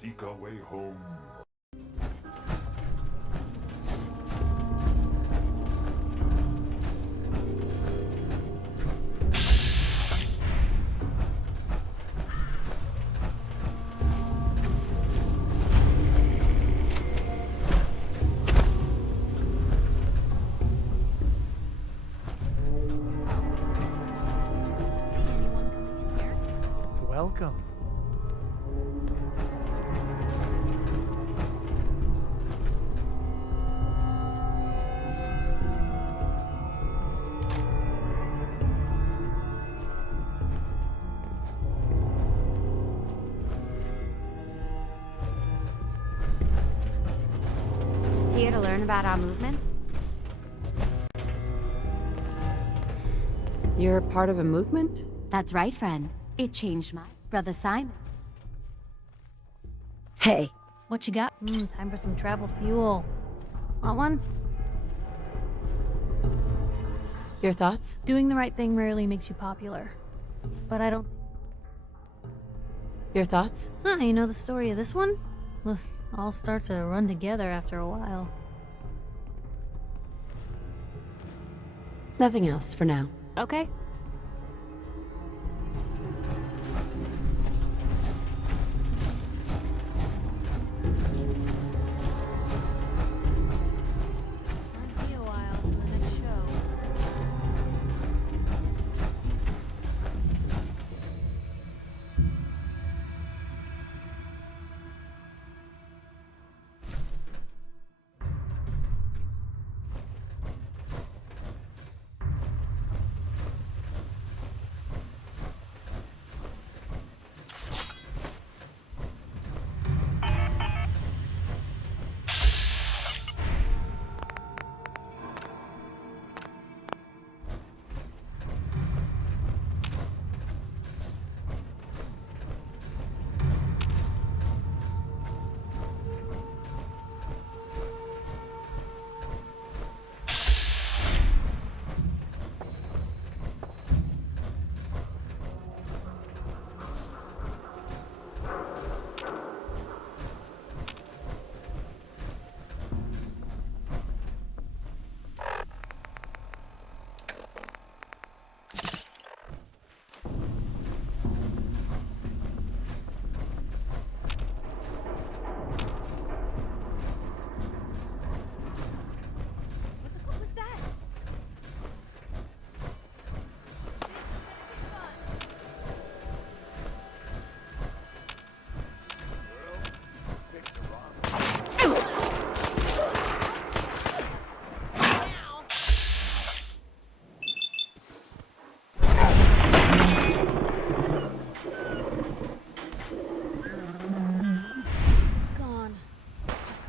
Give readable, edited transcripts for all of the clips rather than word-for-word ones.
seek a way home. Welcome. Here to learn about our movement? You're part of a movement? That's right, friend. It changed my brother Simon. Hey. What you got? Time for some travel fuel. Want one? Your thoughts? Doing the right thing rarely makes you popular. But I don't... Your thoughts? You know the story of this one? We'll all start to run together after a while. Nothing else for now. Okay. Might be a while to the next show. What was that? Gone. Just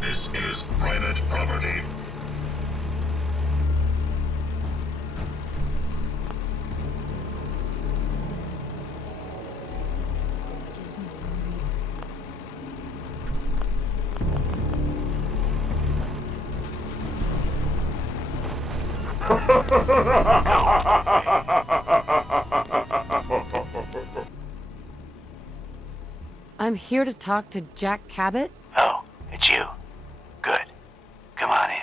This is private property. This gives me worries. I'm here to talk to Jack Cabot. Oh, it's you. Good. Come on in.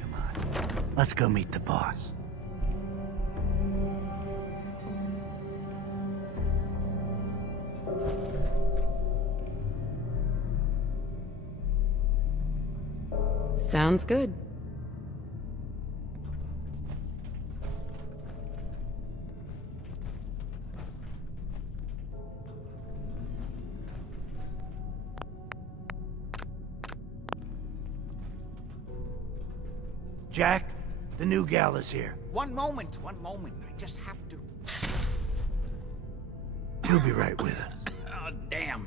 Come on. Let's go meet the boss. Sounds good. Jack, the new gal is here. One moment. I just have to... You'll be right with us. Oh, damn.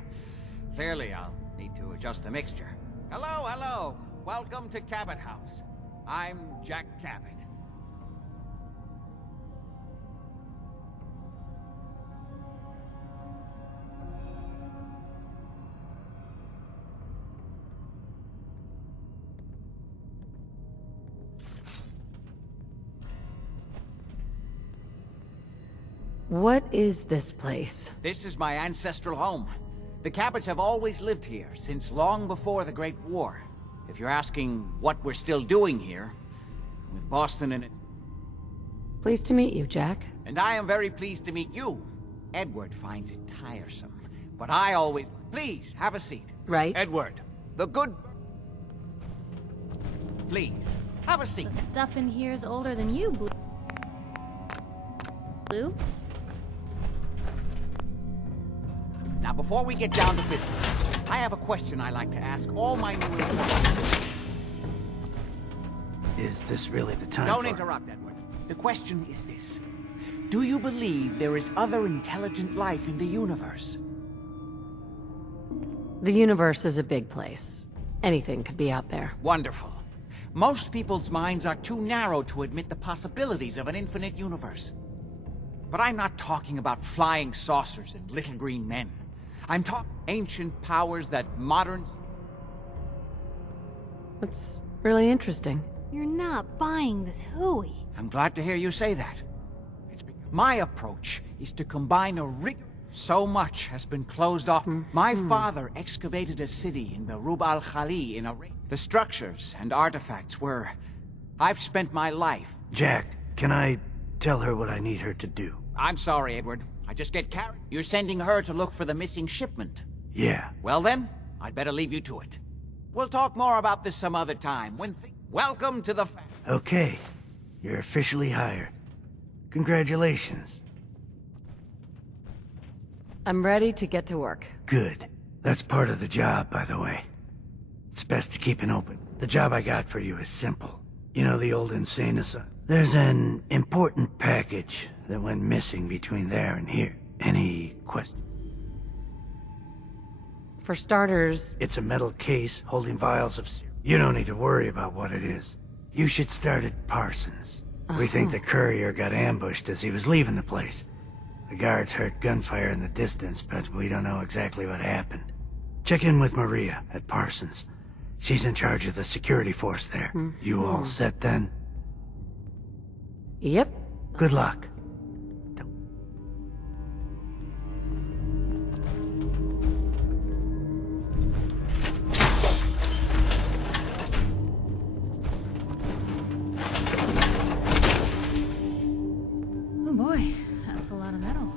Clearly, I'll need to adjust the mixture. Hello. Welcome to Cabot House. I'm Jack Cabot. What is this place? This is my ancestral home. The Cabots have always lived here, since long before the Great War. If you're asking what we're still doing here, with Boston and it... Pleased to meet you, Jack. And I am very pleased to meet you. Edward finds it tiresome, but I always... Please, have a seat. Right. Edward, the good... Please, have a seat. The stuff in here is older than you, Blue. Now, before we get down to business, I have a question I like to ask all my new employees. Is this really the time Don't for... interrupt, Edward. The question is this. Do you believe there is other intelligent life in the universe? The universe is a big place. Anything could be out there. Wonderful. Most people's minds are too narrow to admit the possibilities of an infinite universe. But I'm not talking about flying saucers and little green men. I'm talking ancient powers that modern... That's really interesting. You're not buying this hooey. I'm glad to hear you say that. My approach is to combine a rig... So much has been closed off. My father excavated a city in the Rub al-Khali in a... The structures and artifacts were... I've spent my life... Jack, can I tell her what I need her to do? I'm sorry, Edward. I just get carried. You're sending her to look for the missing shipment. Yeah. Well then, I'd better leave you to it. We'll talk more about this some other time. Welcome to the... Okay. You're officially hired. Congratulations. I'm ready to get to work. Good. That's part of the job, by the way. It's best to keep it open. The job I got for you is simple. You know the old insane asylum? There's an important package that went missing between there and here. Any questions? For starters, It's a metal case holding vials of syrup. You don't need to worry about what it is. You should start at Parsons. We think the courier got ambushed as he was leaving the place. The guards heard gunfire in the distance, but we don't know exactly what happened. Check in with Maria at Parsons. She's in charge of the security force there. You all set then? yep. Good luck. Oh boy, that's a lot of metal.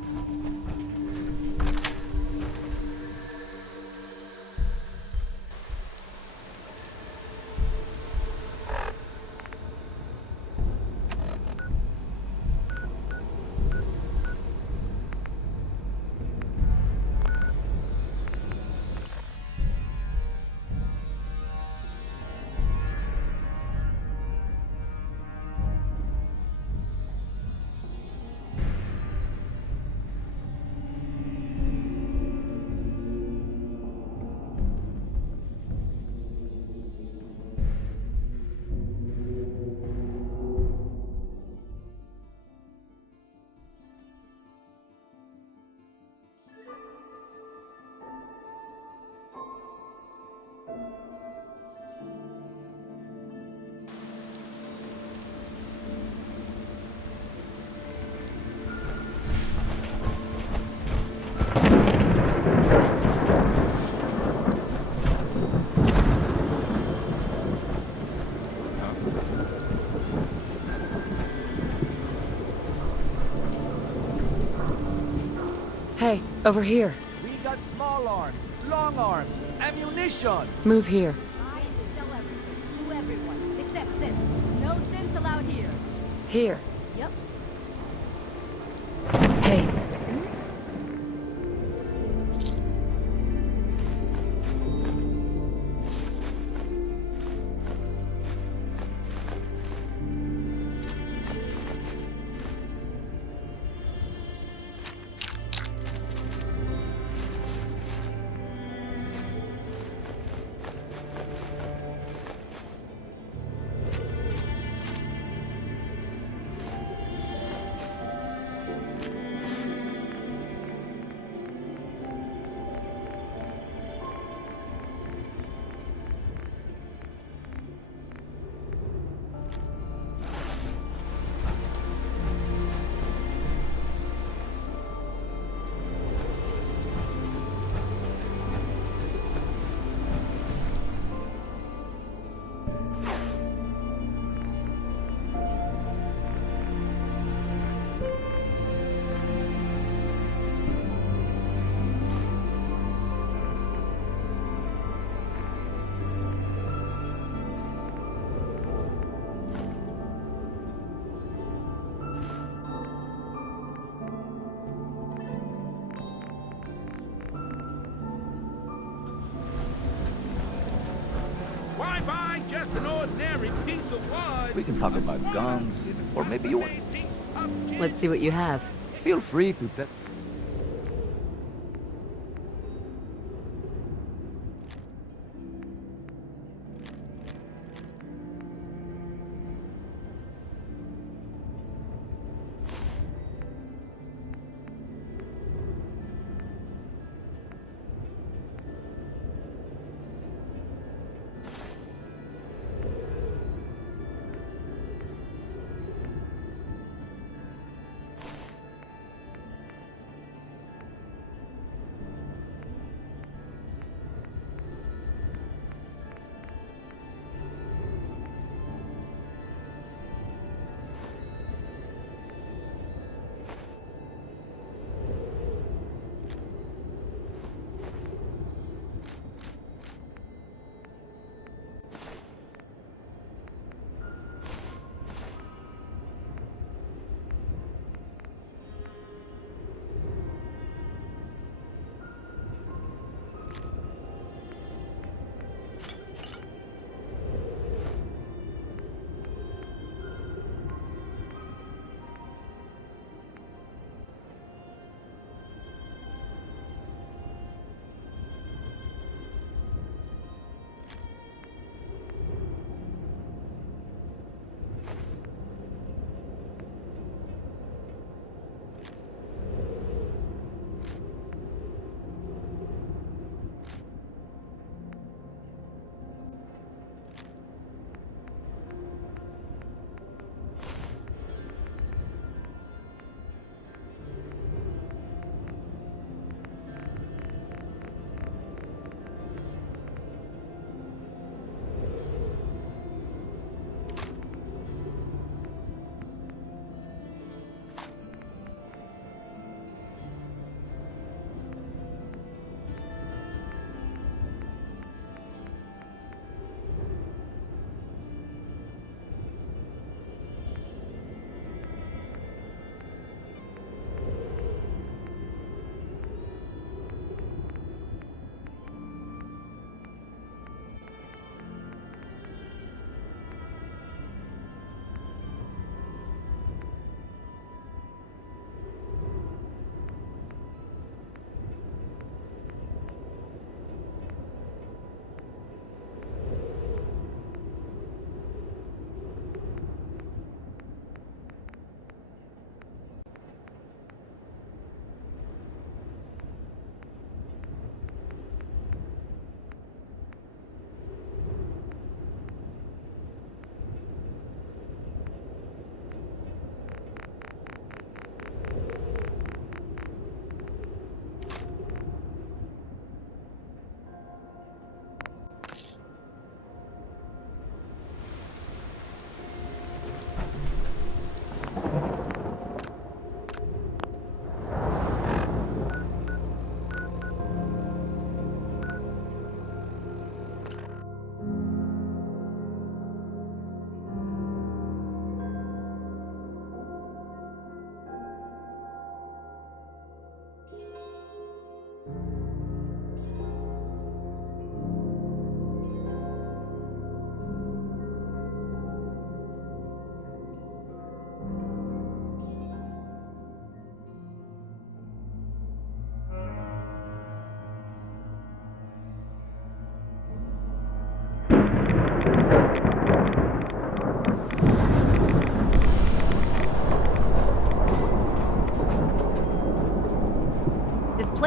Over here. We got small arms, long arms, ammunition. Move here. Buy and sell everything to everyone, except synths. No synths allowed here. Here. Yep. Hey. Why buy just an ordinary piece of wood? We can talk about guns, or maybe you want... Let's see what you have. Feel free to test...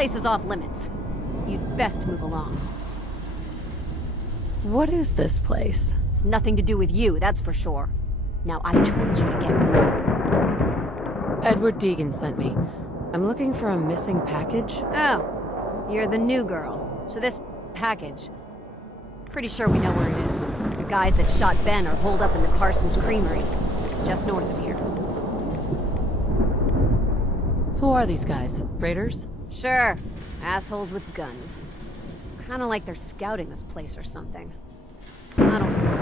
place is off limits. You'd best move along. What is this place? It's nothing to do with you, that's for sure. Now, I told you to get moving. Edward Deegan sent me. I'm looking for a missing package. Oh, you're the new girl. So this package... Pretty sure we know where it is. The guys that shot Ben are holed up in the Parsons Creamery, just north of here. Who are these guys? Raiders? Sure. Assholes with guns. Kinda like they're scouting this place or something. I don't know.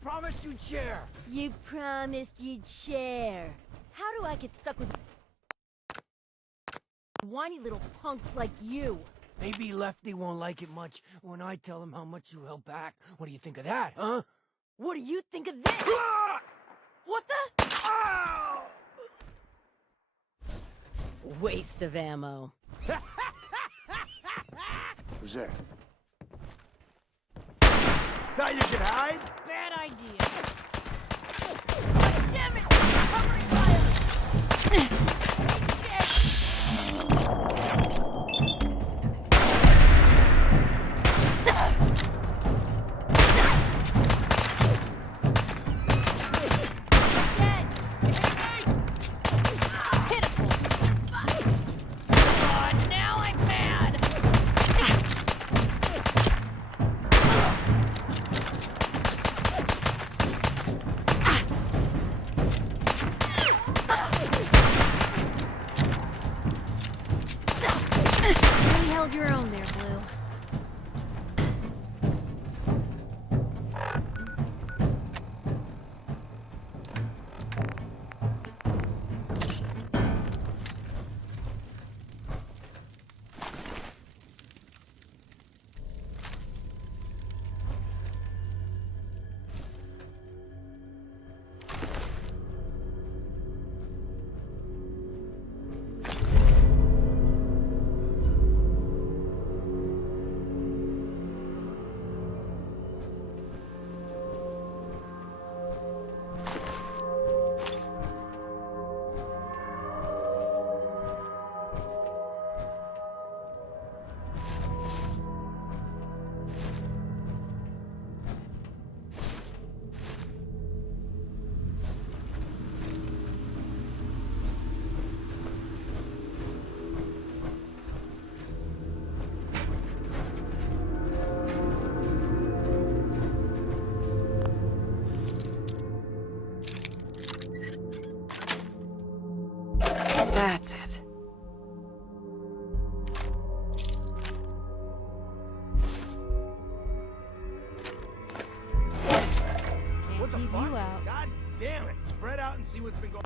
promised you'd share. You promised you'd share. How do I get stuck with whiny little punks like you? Maybe Lefty won't like it much when I tell him how much you held back. What do you think of that, huh? What do you think of this? What the? Waste of ammo. Who's there? Thought you could hide? Bad idea. Damn it! Covering fire! That's it. Can't keep you out. God damn it! Spread out and see what's been going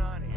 on here.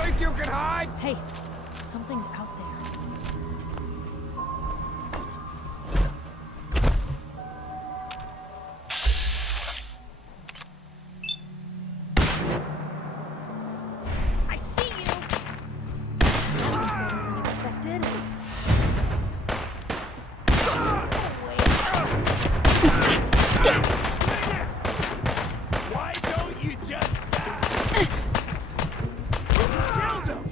Think you can hide? Hey, something's out there. I see you! That was better than expected. Why don't you just die? Kill them!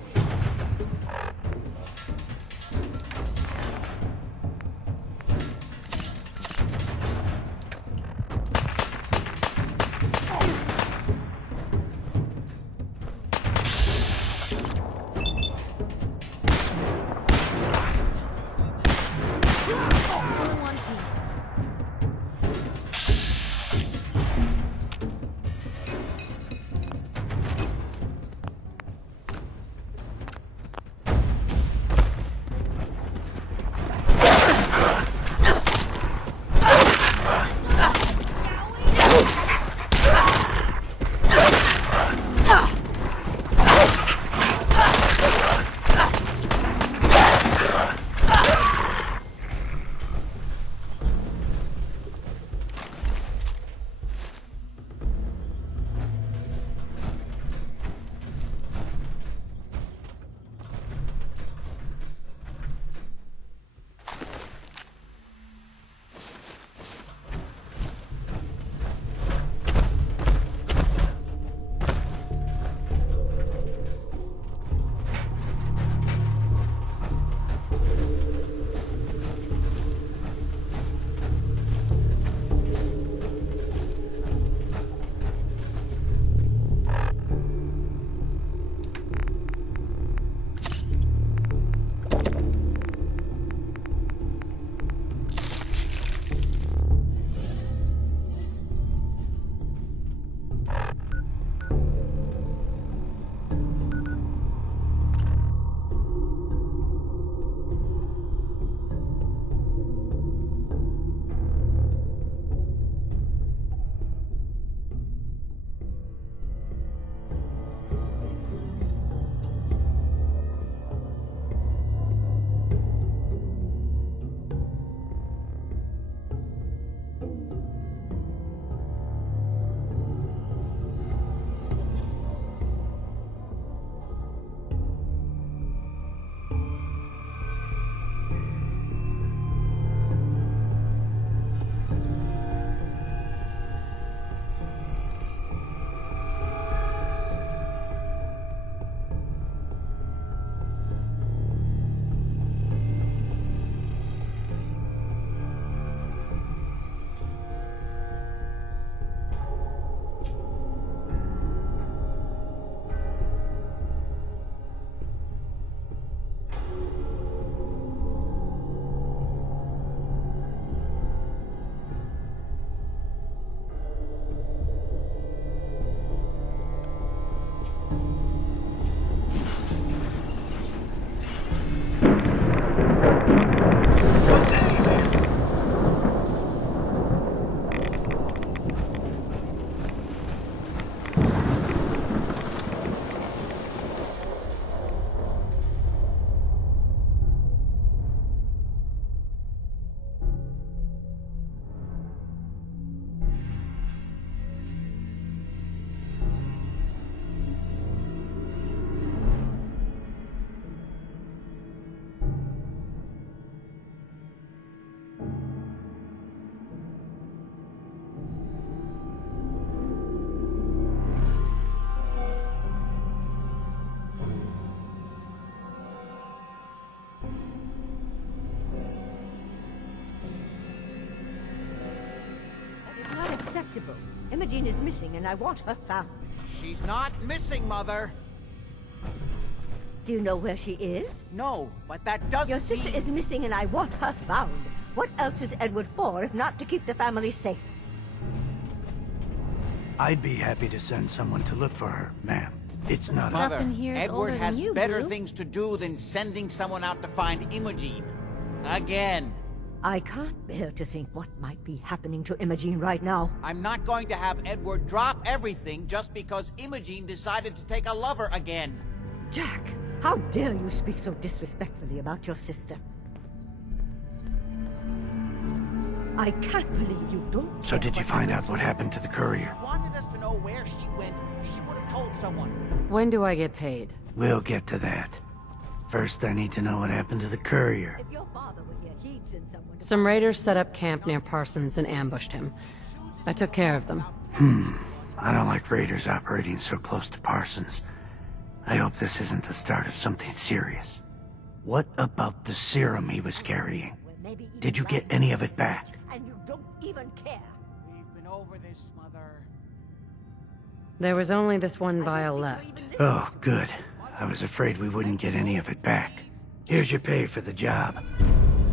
unacceptable. Imogen is missing and I want her found. She's not missing, Mother. Do you know where she is? No, but that doesn't Your sister mean... is missing and I want her found. What else is Edward for if not to keep the family safe? I'd be happy to send someone to look for her, ma'am. It's not a... Mother, in here is Edward older than has you, better Blue. things to do than sending someone out to find Imogen. Again. I can't bear to think what might be happening to Imogen right now. I'm not going to have Edward drop everything just because Imogen decided to take a lover again. Jack, how dare you speak so disrespectfully about your sister? I can't believe you don't... So did you find out what happened to the courier? If she wanted us to know where she went, she would have told someone. When do I get paid? We'll get to that. First, I need to know what happened to the courier. If your father were here, he'd send someone to... Some raiders set up camp near Parsons and ambushed him. I took care of them. I don't like raiders operating so close to Parsons. I hope this isn't the start of something serious. What about the serum he was carrying? Maybe even Did you get any of it back? And you don't even care. We've been over this, Mother. There was only this one vial left. Oh, good. I was afraid we wouldn't get any of it back. Here's your pay for the job.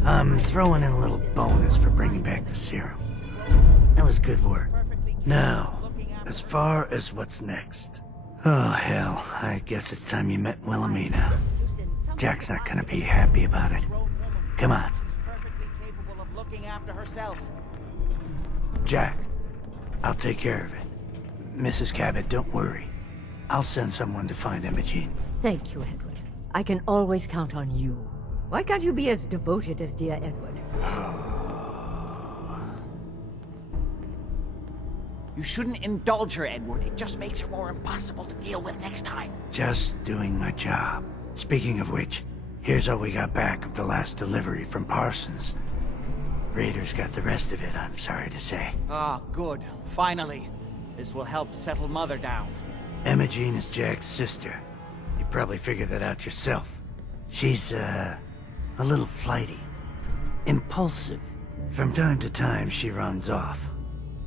I'm throwing in a little bonus for bringing back the serum. That was good work. Now, as far as what's next. Oh, hell. I guess it's time you met Wilhelmina. Jack's not gonna be happy about it. Come on. She's perfectly capable of looking after herself. Jack, I'll take care of it. Mrs. Cabot, don't worry. I'll send someone to find Imogen. Thank you, Edward. I can always count on you. Why can't you be as devoted as dear Edward? You shouldn't indulge her, Edward. It just makes her more impossible to deal with next time. Just doing my job. Speaking of which, here's all we got back of the last delivery from Parsons. Raiders got the rest of it, I'm sorry to say. Ah, good. Finally. This will help settle Mother down. Imogen is Jack's sister. You probably figured that out yourself. She's, a little flighty. Impulsive. From time to time, she runs off.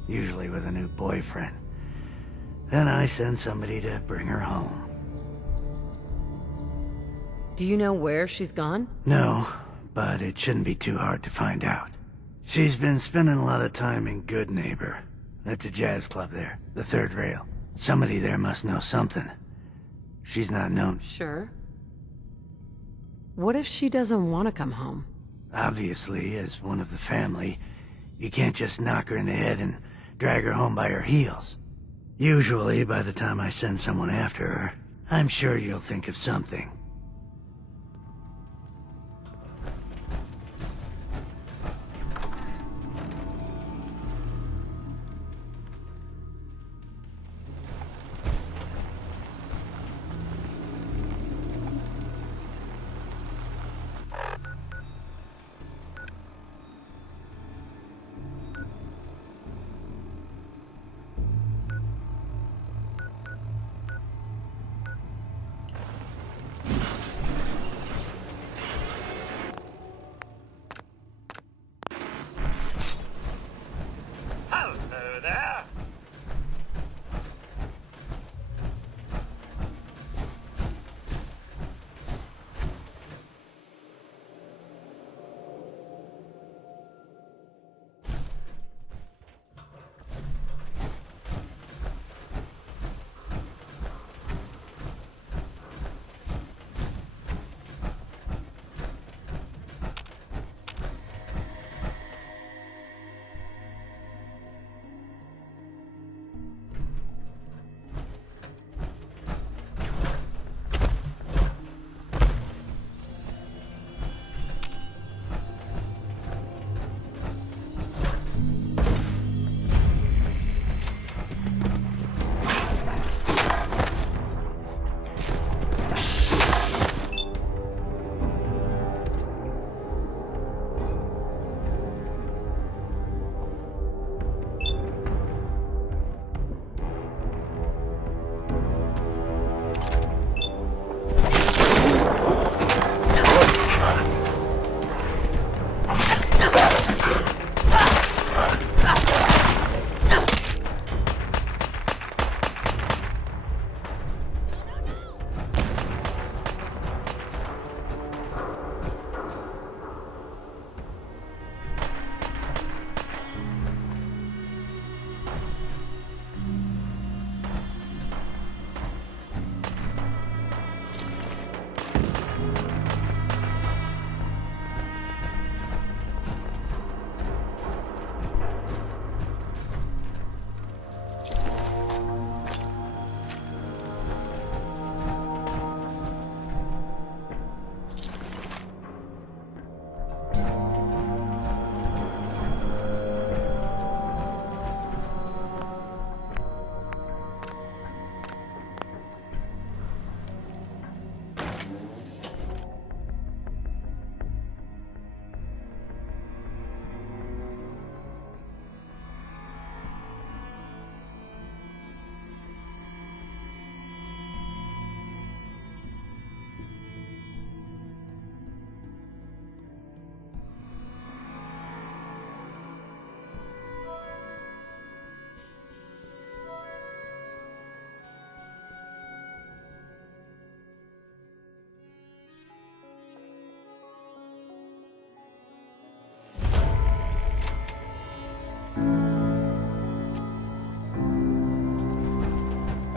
Usually with a new boyfriend. Then I send somebody to bring her home. Do you know where she's gone? No, but it shouldn't be too hard to find out. She's been spending a lot of time in Good Neighbor. That's a jazz club there, the third rail. Somebody there must know something. She's not known. Sure. What if she doesn't want to come home? Obviously, as one of the family, you can't just knock her in the head and drag her home by her heels. Usually, by the time I send someone after her, I'm sure you'll think of something.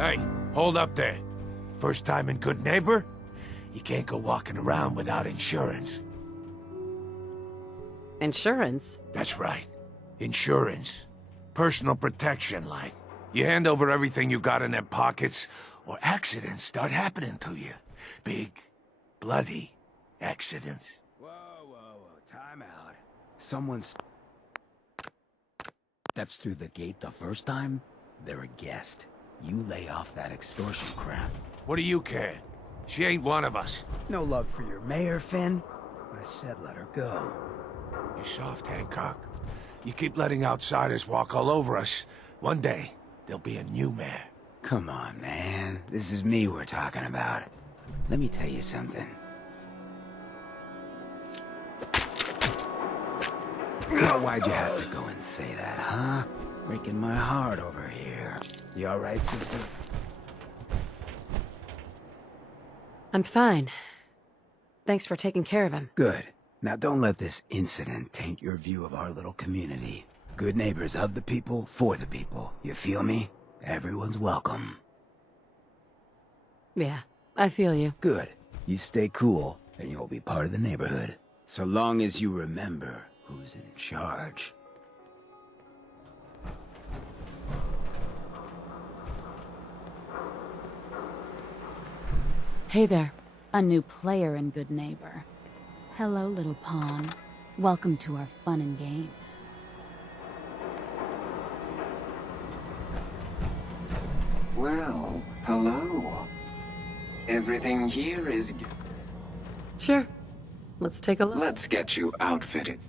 Hey, hold up there. First time in Good Neighbor? You can't go walking around without insurance. Insurance? That's right. Insurance. Personal protection, like. You hand over everything you got in them pockets, or accidents start happening to you. Big, bloody accidents. Whoa, time out. Someone steps through the gate the first time, they're a guest. You lay off that extortion crap. What do you care? She ain't one of us. No love for your mayor, Finn? I said let her go. You're soft, Hancock. You keep letting outsiders walk all over us. One day, there'll be a new mayor. Come on, man. This is me we're talking about. Let me tell you something. Now, why'd you have to go and say that, huh? Breaking my heart over here. You alright, sister? I'm fine. Thanks for taking care of him. Good. Now don't let this incident taint your view of our little community. Good neighbors of the people, for the people. You feel me? Everyone's welcome. Yeah, I feel you. Good. You stay cool, and you'll be part of the neighborhood. So long as you remember who's in charge. Hey there. A new player in Good Neighbor. Hello, little pawn. Welcome to our fun and games. Well, hello. Everything here is... Sure. Let's take a look. Let's get you outfitted.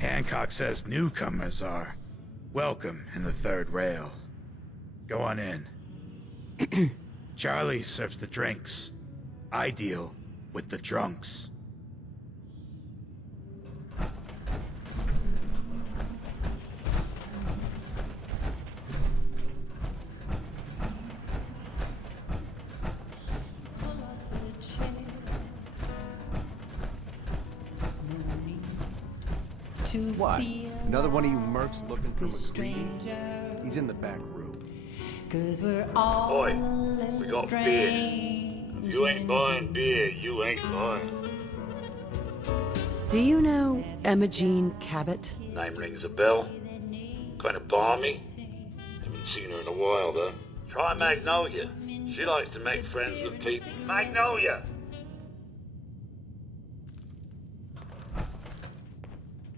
Hancock says newcomers are welcome in the third rail. Go on in. Charlie serves the drinks. I deal with the drunks. What? Another one of you mercs looking for McCready? He's in the back room. Boy, we got beer. If you ain't buying beer, you ain't buying. Do you know Emma Jean Cabot? Name rings a bell. Kind of balmy. Haven't seen her in a while, though. Try Magnolia. She likes to make friends with people. Magnolia!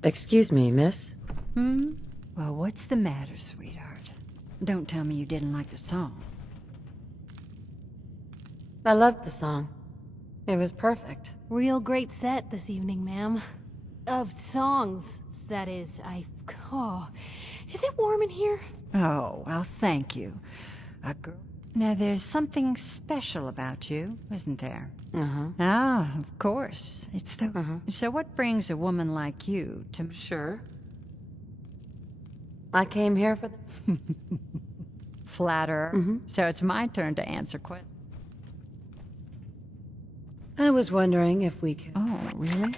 Excuse me, miss? Well, what's the matter, sweetheart? Don't tell me you didn't like the song. I loved the song. It was perfect. Real great set this evening, ma'am. Of songs, that is. Oh, is it warm in here? Oh, well, thank you. A girl. Now, there's something special about you, isn't there? Ah, of course. It's the... So what brings a woman like you to... Sure. I came here for the... Flatterer. So it's my turn to answer questions. I was wondering if we could... Oh, really?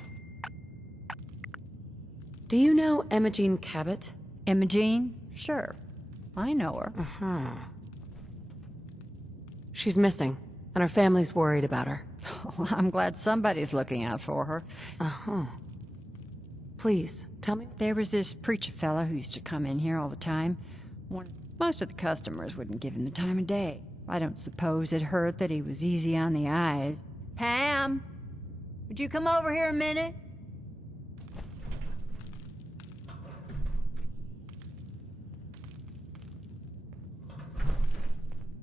Do you know Emma Jean Cabot? Emma Jean? Sure. I know her. She's missing, and her family's worried about her. Well, I'm glad somebody's looking out for her. Please, tell me. There was this preacher fella who used to come in here all the time. Most of the customers wouldn't give him the time of day. I don't suppose it hurt that he was easy on the eyes. Pam, would you come over here a minute?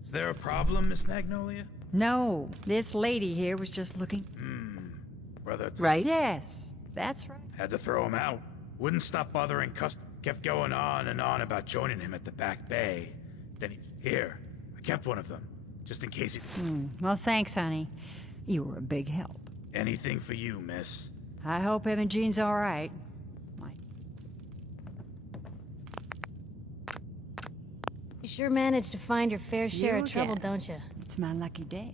Is there a problem, Miss Magnolia? No, this lady here was just looking... Brother... Right? Yes, that's right. Had to throw him out. Wouldn't stop bothering Kept going on and on about joining him at the back bay. Then he... Here, I kept one of them. Just in case he... Well, thanks, honey. You were a big help. Anything for you, miss. I hope Emma Jean's all right. You sure manage to find your fair share of trouble, don't you? It's my lucky day.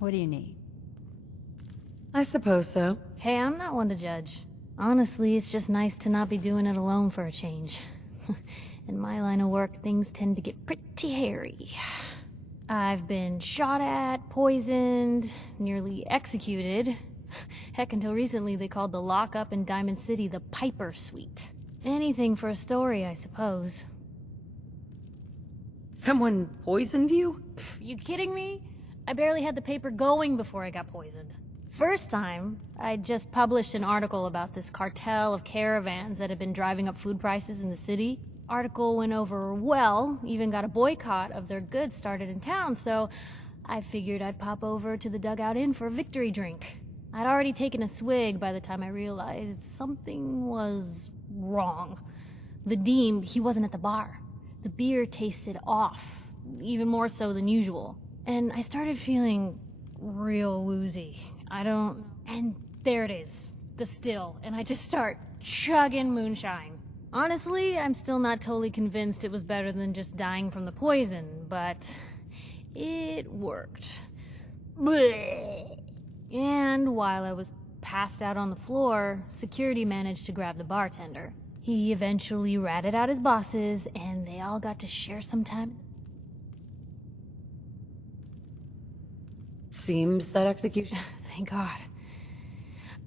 What do you need? I suppose so. Hey, I'm not one to judge. Honestly, it's just nice to not be doing it alone for a change. In my line of work, things tend to get pretty hairy. I've been shot at, poisoned, nearly executed. Heck, until recently they called the lockup in Diamond City the Piper Suite. Anything for a story, I suppose. Someone poisoned you? You kidding me? I barely had the paper going before I got poisoned. First time, I just published an article about this cartel of caravans that had been driving up food prices in the city. Article went over well, even got a boycott of their goods started in town, so I figured I'd pop over to the Dugout Inn for a victory drink. I'd already taken a swig by the time I realized something was wrong. The Dean, he wasn't at the bar. The beer tasted off, even more so than usual. And I started feeling real woozy. And there it is, the still, and I just start chugging moonshine. Honestly, I'm still not totally convinced it was better than just dying from the poison, but it worked. Blech. And while I was passed out on the floor, security managed to grab the bartender. He eventually ratted out his bosses, and they all got to share some time. Seems that execution... Thank God.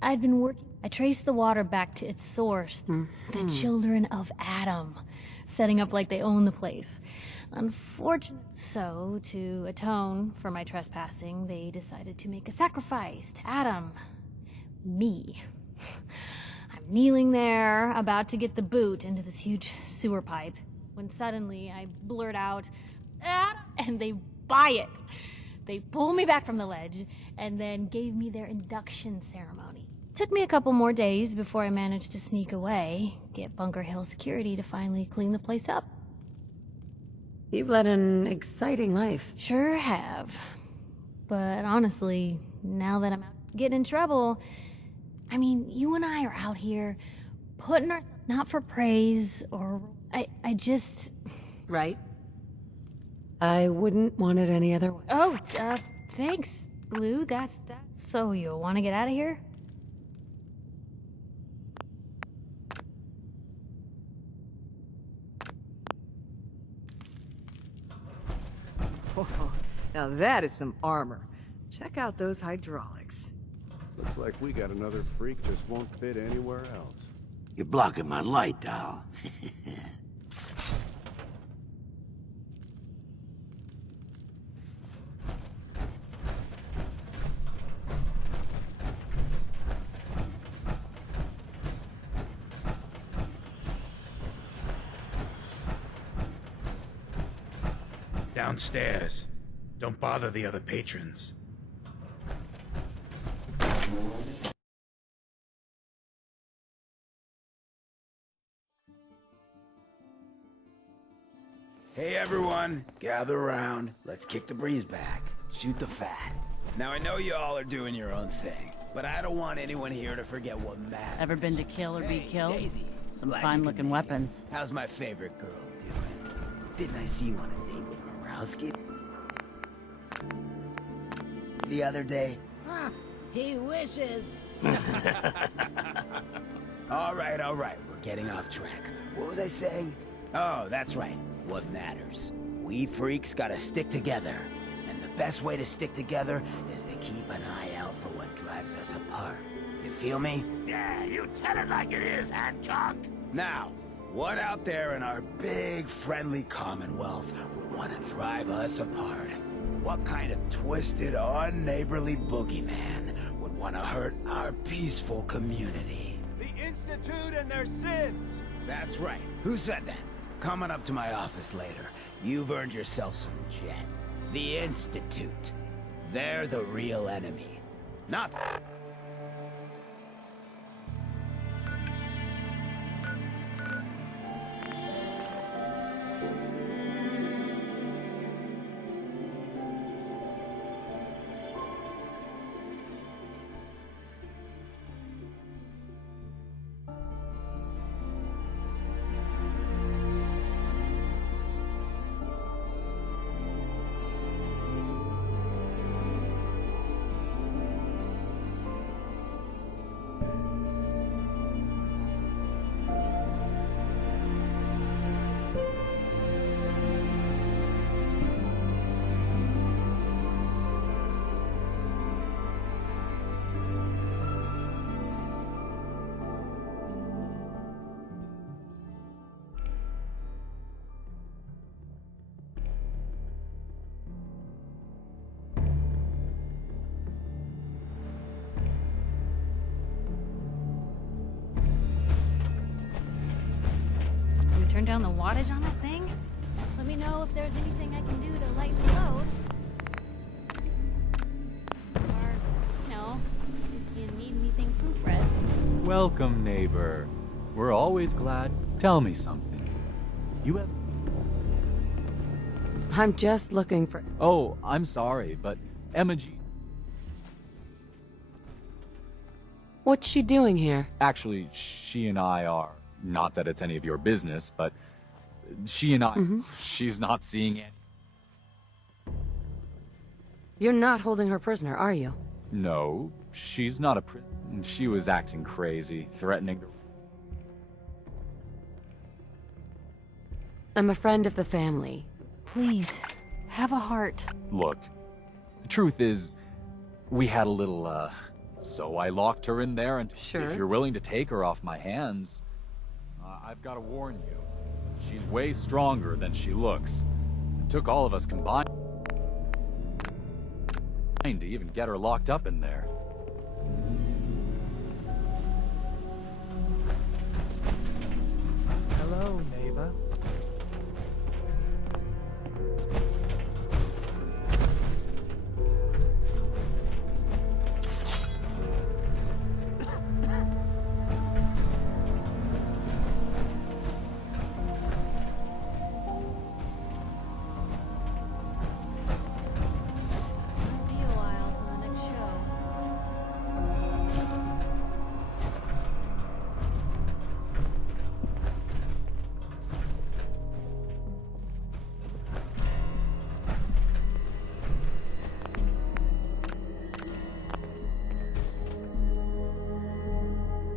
I'd been working... I traced the water back to its source, the children of Adam, setting up like they own the place. Unfortunately, so to atone for my trespassing, they decided to make a sacrifice to Adam. Me. I'm kneeling there, about to get the boot into this huge sewer pipe, when suddenly I blurt out, "Adam!" and they buy it. They pulled me back from the ledge, and then gave me their induction ceremony. Took me a couple more days before I managed to sneak away, get Bunker Hill security to finally clean the place up. You've led an exciting life. Sure have. But honestly, now that I'm getting in trouble, I mean, you and I are out here, putting our... not for praise, or... I just... Right? I wouldn't want it any other way. Oh, thanks, Blue, that's that. So you want to get out of here? Now that is some armor. Check out those hydraulics. Looks like we got another freak just won't fit anywhere else. You're blocking my light, doll. Downstairs. Don't bother the other patrons. Hey everyone, gather around. Let's kick the breeze back. Shoot the fat. Now I know you all are doing your own thing, but I don't want anyone here to forget what matters. Ever been to kill or be killed? Daisy, Some glad you fine can looking make it. weapons. How's my favorite girl doing? Didn't I see you on a date with Morowski the other day? He wishes. All right, we're getting off track. What was I saying? Oh, that's right. What matters. We freaks gotta stick together. And the best way to stick together is to keep an eye out for what drives us apart. You feel me? Yeah, you tell it like it is, Hancock. Now, what out there in our big, friendly Commonwealth would want to drive us apart? What kind of twisted, unneighborly boogeyman would want to hurt our peaceful community? The Institute and their sins! That's right. Who said that? Coming up to my office later. You've earned yourself some jet. The Institute. They're the real enemy. Not... Turn down the wattage on that thing? Let me know if there's anything I can do to lighten the load. Or, you know, if you need anything proofread. Welcome, neighbor. We're always glad. Tell me something. You have... I'm just looking for... Oh, I'm sorry, but Emma G... What's she doing here? Actually, she and I are... Not that it's any of your business, but she and I... She's not seeing any... You're not holding her prisoner, are you? No, she's not a prisoner. She was acting crazy, threatening to... I'm a friend of the family. Please, have a heart. Look, the truth is, we had a little, so I locked her in there, and if you're willing to take her off my hands, I've got to warn you, she's way stronger than she looks. It took all of us combined to even get her locked up in there. Hello, neighbor.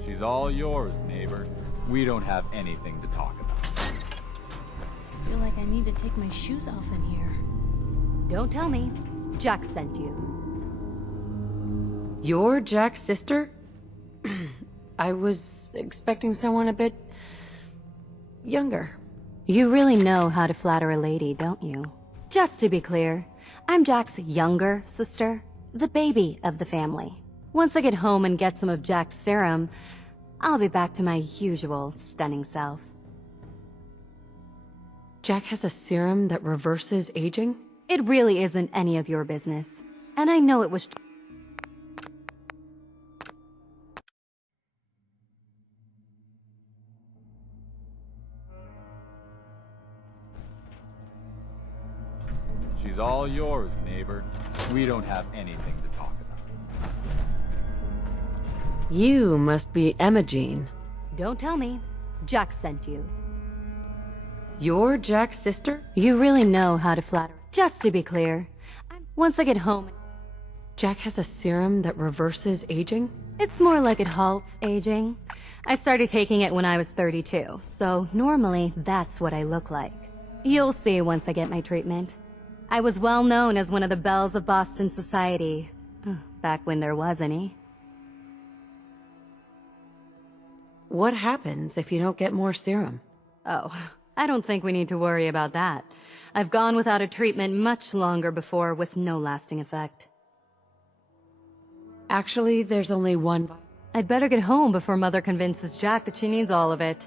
She's all yours, neighbor. We don't have anything to talk about. I feel like I need to take my shoes off in here. Don't tell me. Jack sent you. You're Jack's sister? I was expecting someone a bit... younger. You really know how to flatter a lady, don't you? Just to be clear, I'm Jack's younger sister, the baby of the family. Once I get home and get some of Jack's serum, I'll be back to my usual stunning self. Jack has a serum that reverses aging? It really isn't any of your business. And I know it was... She's all yours, neighbor. We don't have anything to talk about. You must be Emma Jean. Don't tell me. Jack sent you. You're Jack's sister? You really know how to flatter. Just to be clear, once I get home... Jack has a serum that reverses aging? It's more like it halts aging. I started taking it when I was 32, so normally that's what I look like. You'll see once I get my treatment. I was well known as one of the belles of Boston society, back when there was any. What happens if you don't get more serum? Oh, I don't think we need to worry about that. I've gone without a treatment much longer before with no lasting effect. Actually, there's only one. I'd better get home before Mother convinces Jack that she needs all of it.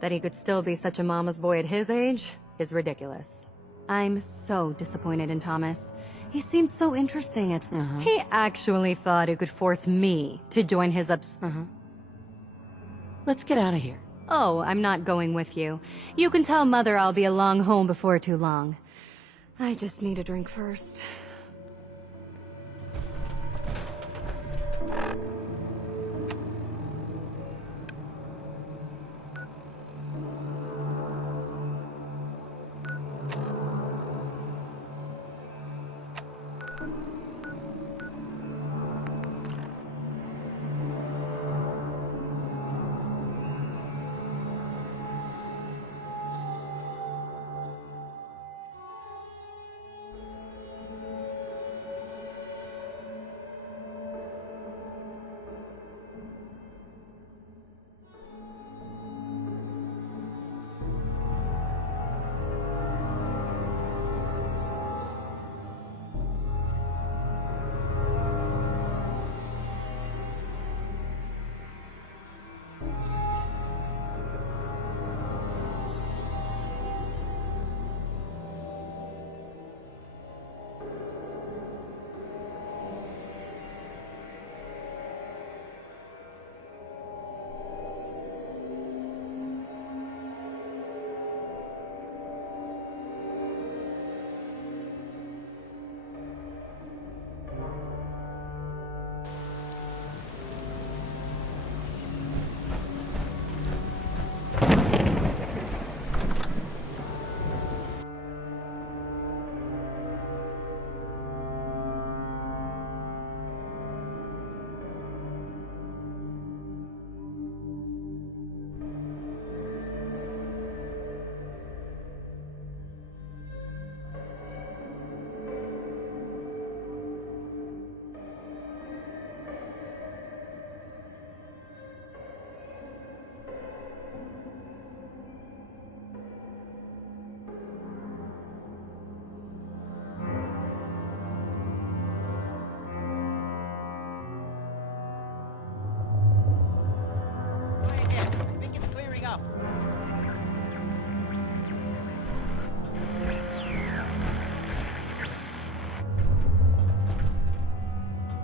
That he could still be such a mama's boy at his age is ridiculous. I'm so disappointed in Thomas. He seemed so interesting at first. He actually thought he could force me to join his Let's get out of here. Oh, I'm not going with you. You can tell Mother I'll be along home before too long. I just need a drink first.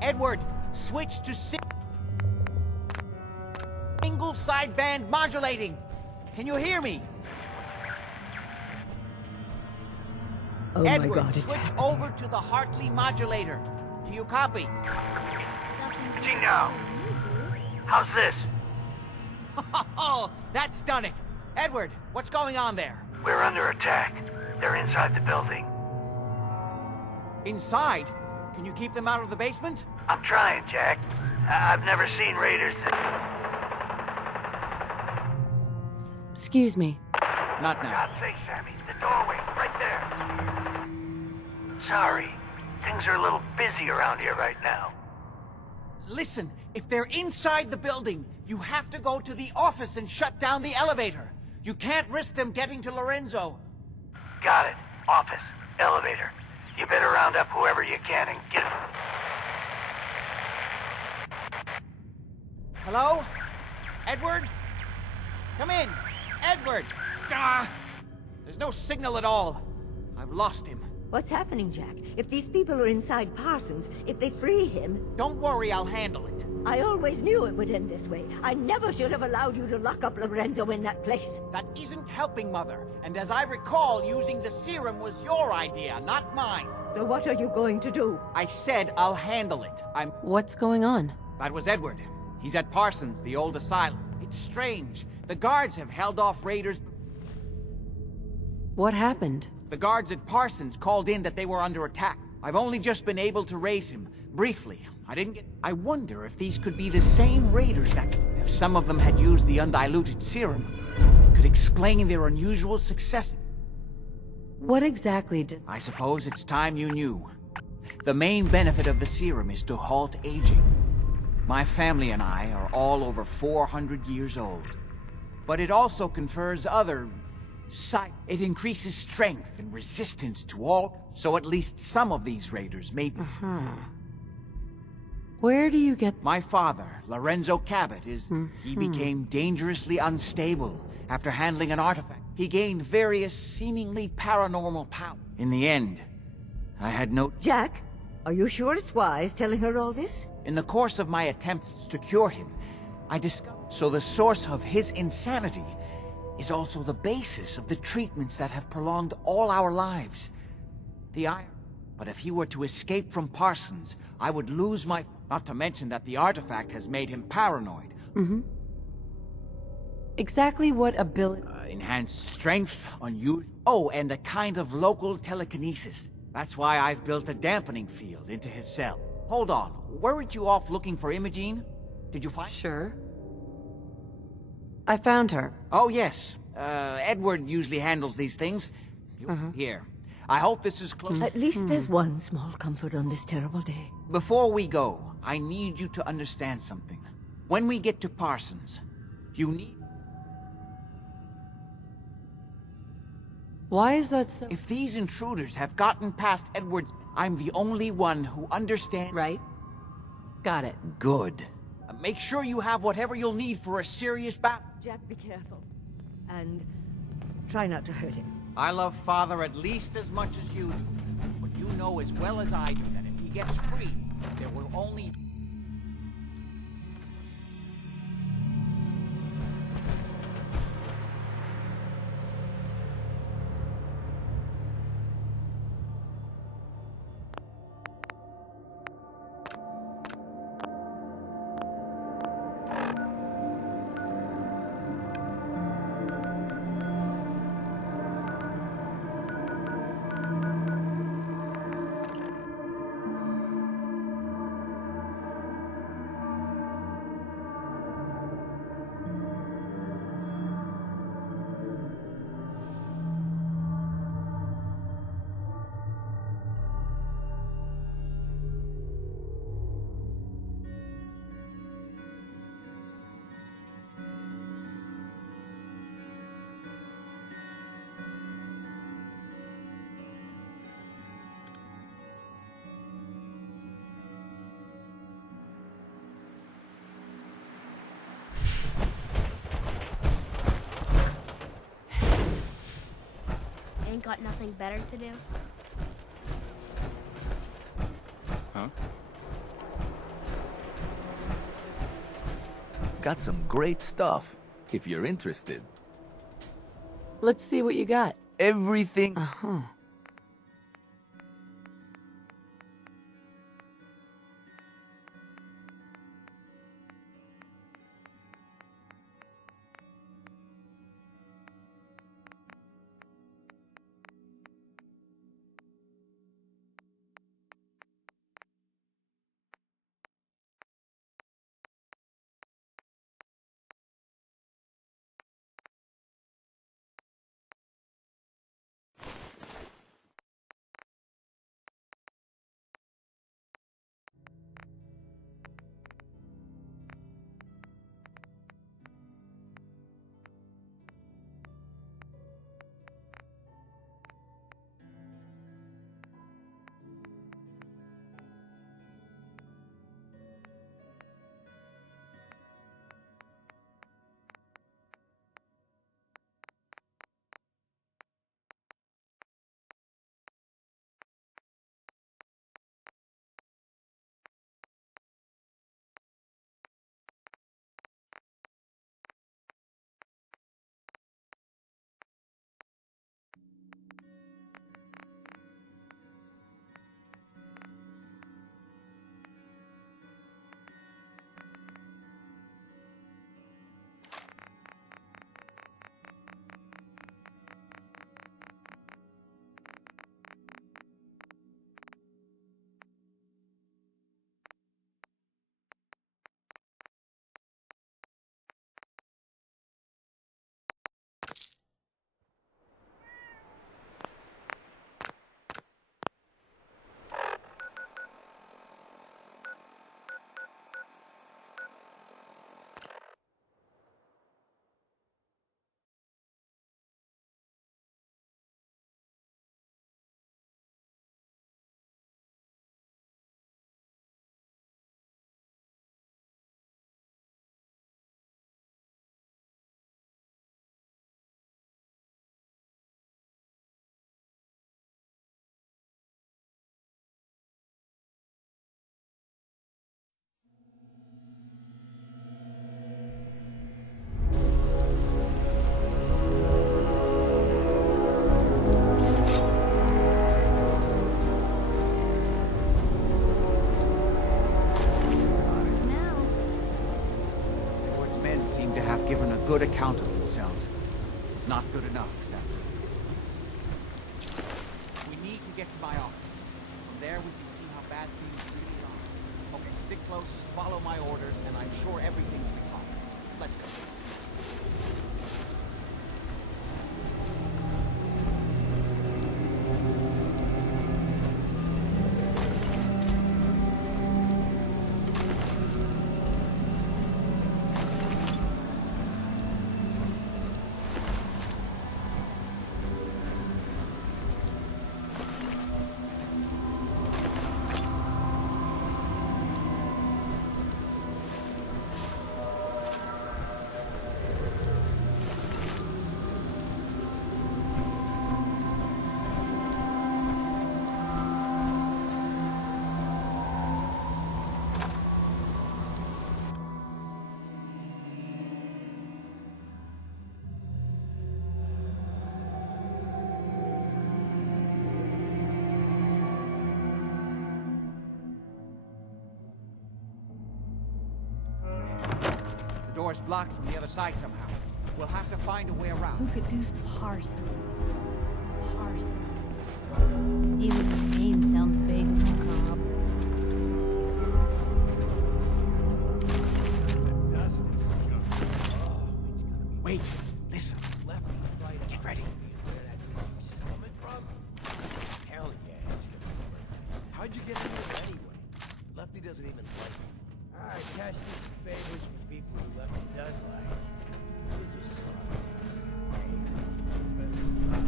Edward, switch to single sideband modulating. Can you hear me? Oh Edward, my God, it's switch happening. over to the Hartley modulator. Do you copy? Jingo! How's this? Oh, that's done it. Edward, what's going on there? We're under attack. They're inside the building. Inside? Can you keep them out of the basement? I'm trying, Jack. I've never seen raiders that... Excuse me. Not now. God's sake, Sammy. The doorway, right there. Sorry. Things are a little busy around here right now. Listen, if they're inside the building, you have to go to the office and shut down the elevator. You can't risk them getting to Lorenzo. Got it. Office. Elevator. You better round up whoever you can and get... Hello? Edward? Come in. Edward! There's no signal at all. I've lost him. What's happening, Jack? If these people are inside Parsons, if they free him... Don't worry, I'll handle it. I always knew it would end this way. I never should have allowed you to lock up Lorenzo in that place. That isn't helping, Mother. And as I recall, using the serum was your idea, not mine. So what are you going to do? I said I'll handle it. What's going on? That was Edward. He's at Parsons, the old asylum. It's strange. The guards have held off raiders... What happened? The guards at Parsons called in that they were under attack. I've only just been able to raise him. Briefly. I wonder if these could be the same raiders that, if some of them had used the undiluted serum, could explain their unusual success. What exactly does... I suppose it's time you knew. The main benefit of the serum is to halt aging. My family and I are all over 400 years old. But it also confers other... It increases strength and resistance to all, so at least some of these raiders may be... Where do you get... My father, Lorenzo Cabot, He became dangerously unstable after handling an artifact. He gained various seemingly paranormal power. In the end, I had no... Jack, are you sure it's wise telling her all this? In the course of my attempts to cure him, I discovered... So the source of his insanity is also the basis of the treatments that have prolonged all our lives. The iron. But if he were to escape from Parsons, I would lose my... Not to mention that the artifact has made him paranoid. Exactly what ability... Enhanced strength, unusual... Oh, and a kind of local telekinesis. That's why I've built a dampening field into his cell. Hold on, weren't you off looking for Imogene? Did you find... Sure. I found her. Oh, yes. Edward usually handles these things. Here. I hope this is close. At least there's one small comfort on this terrible day. Before we go, I need you to understand something. When we get to Parsons, you need... Why is that so? If these intruders have gotten past Edward's... I'm the only one who understands... Right. Got it. Good. Make sure you have whatever you'll need for a serious battle. Jack, be careful. And try not to hurt him. I love Father at least as much as you do. But you know as well as I do that if he gets free, there will only... Ain't got nothing better to do? Huh? Got some great stuff, if you're interested. Let's see what you got. Everything... seem to have given a good account of themselves. Not good enough, Sam. We need to get to my office. From there we can see how bad things really are. Okay, stick close, follow my orders, and I'm sure everything will be fine. Let's go. The door's blocked from the other side somehow. We'll have to find a way around. Who could do Parsons? Parsons. Even the name sounds vaguely macabre. Wait, listen. Get ready. Hell yeah. How'd you get in here anyway? Lefty doesn't even like me. Alright, cash these favors with people who Lefty does like.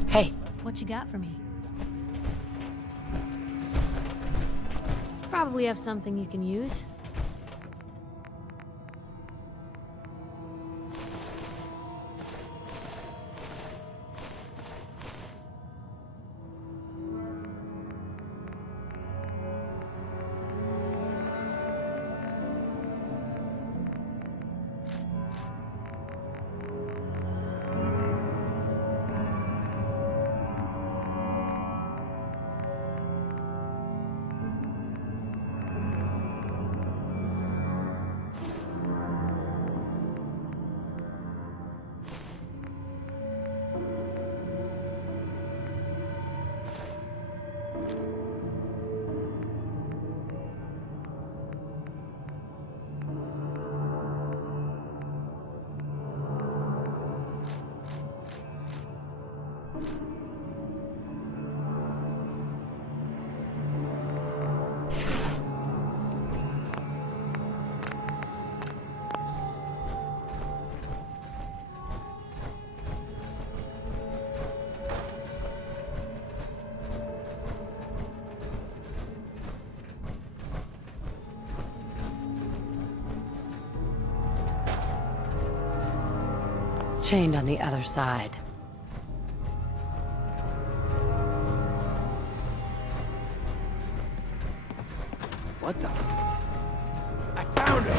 Hey. What you got for me? Probably have something you can use. Chained on the other side. What the? I found it!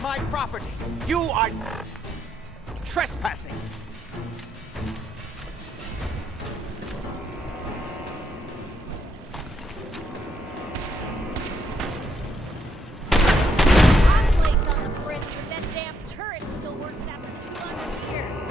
My property. You are trespassing. I'm late on the bridge, but that damn turret still works after 200 years.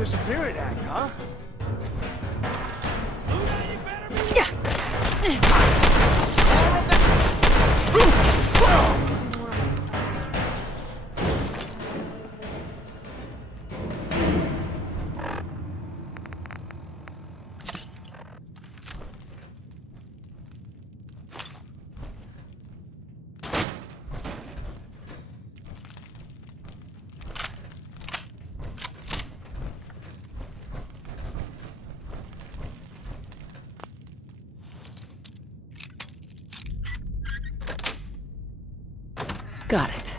Disappearing act, huh? Got it.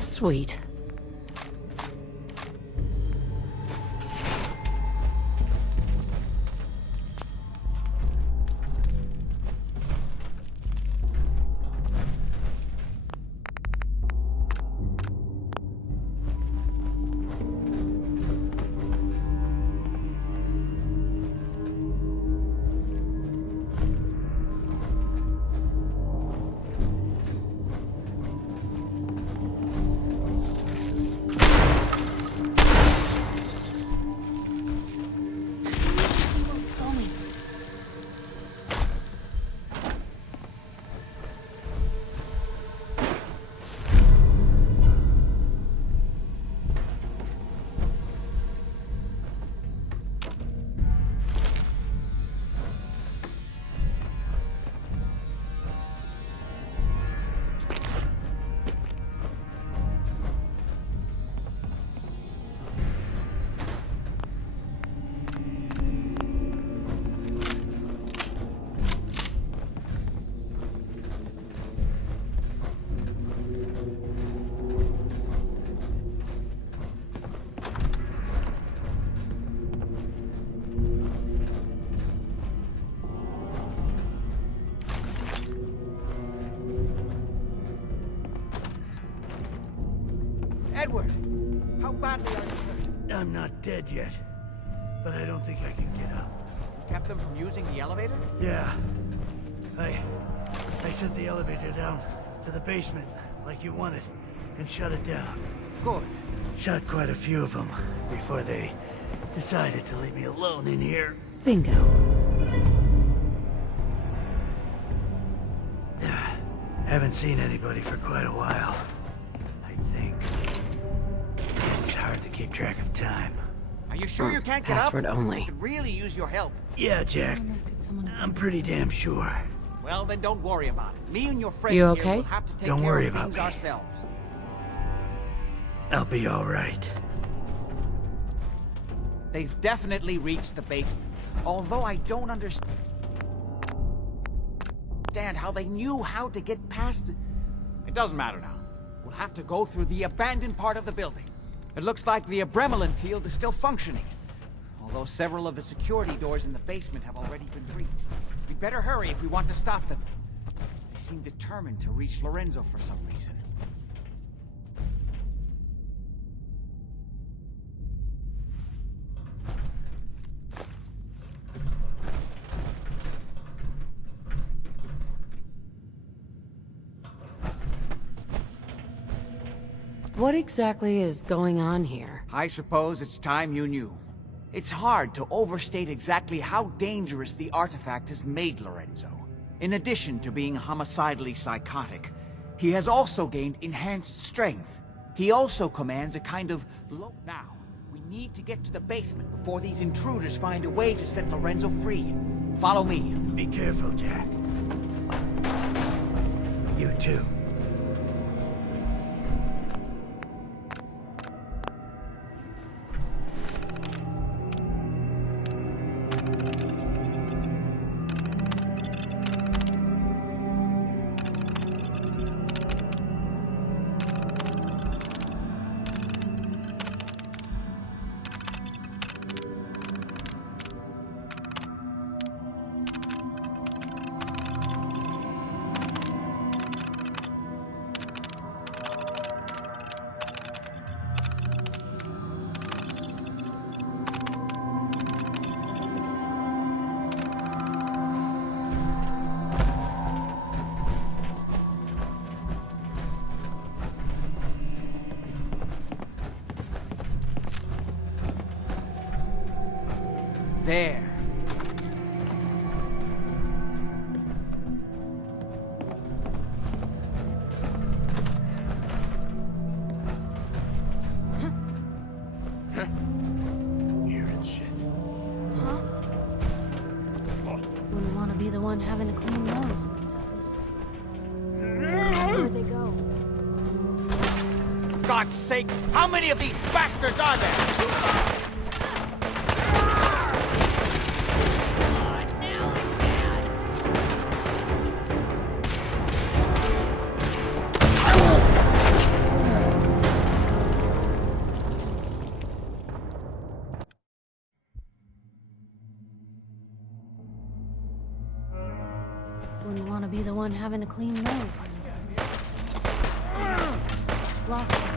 Sweet. Edward, how badly are you hurt? I'm not dead yet, but I don't think I can get up. You kept them from using the elevator? Yeah. I sent the elevator down to the basement, like you wanted, and shut it down. Good. Shot quite a few of them before they decided to leave me alone in here. Bingo. Haven't seen anybody for quite a while, I think. It's hard to keep track of time. Are you sure you can't get Password up? only. I could really use your help. Yeah, Jack. I'm pretty damn sure. Well, then don't worry about it. Me and your friend You here okay? will have to take Don't care worry of about things me. ourselves. I'll be all right. They've definitely reached the basement. Although I don't understand how they knew how to get past it. It doesn't matter now. We'll have to go through the abandoned part of the building. It looks like the Abremelin field is still functioning. Although several of the security doors in the basement have already been breached. We'd better hurry if we want to stop them. They seem determined to reach Lorenzo for some reason. What exactly is going on here? I suppose it's time you knew. It's hard to overstate exactly how dangerous the artifact has made Lorenzo. In addition to being homicidally psychotic, he has also gained enhanced strength. He also commands a kind of Now, we need to get to the basement before these intruders find a way to set Lorenzo free. Follow me. Be careful, Jack. You too. There. Hearing shit. Huh? Wouldn't want to be the one having to clean those windows. Where'd they go? God's sake, how many of these bastards are there? Wouldn't want to be the one having to clean those windows. Lost them.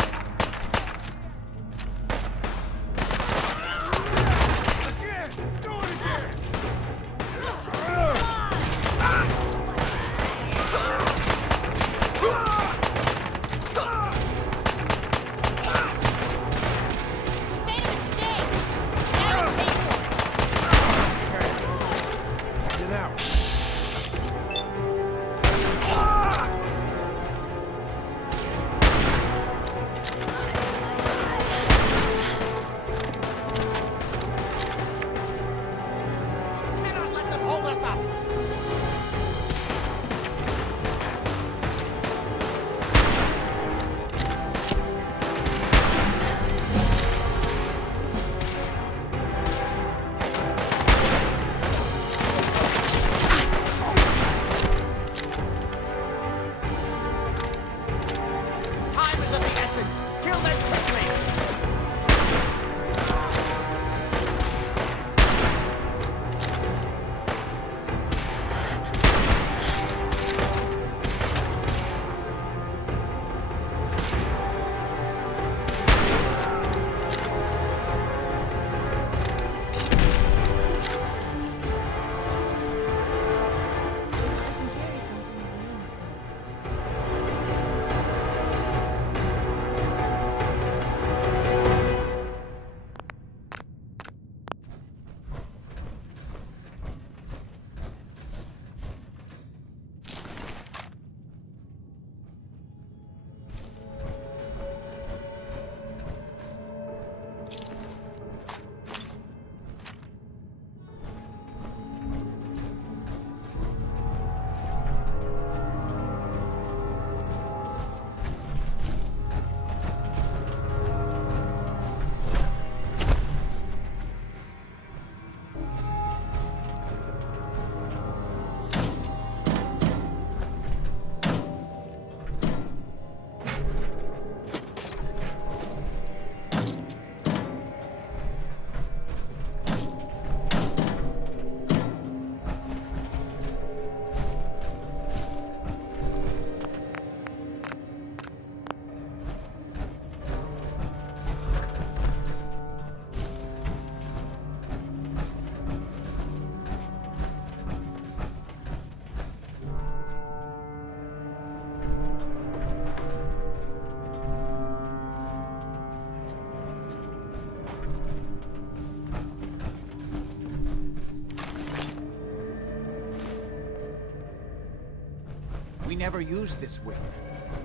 We never used this whip.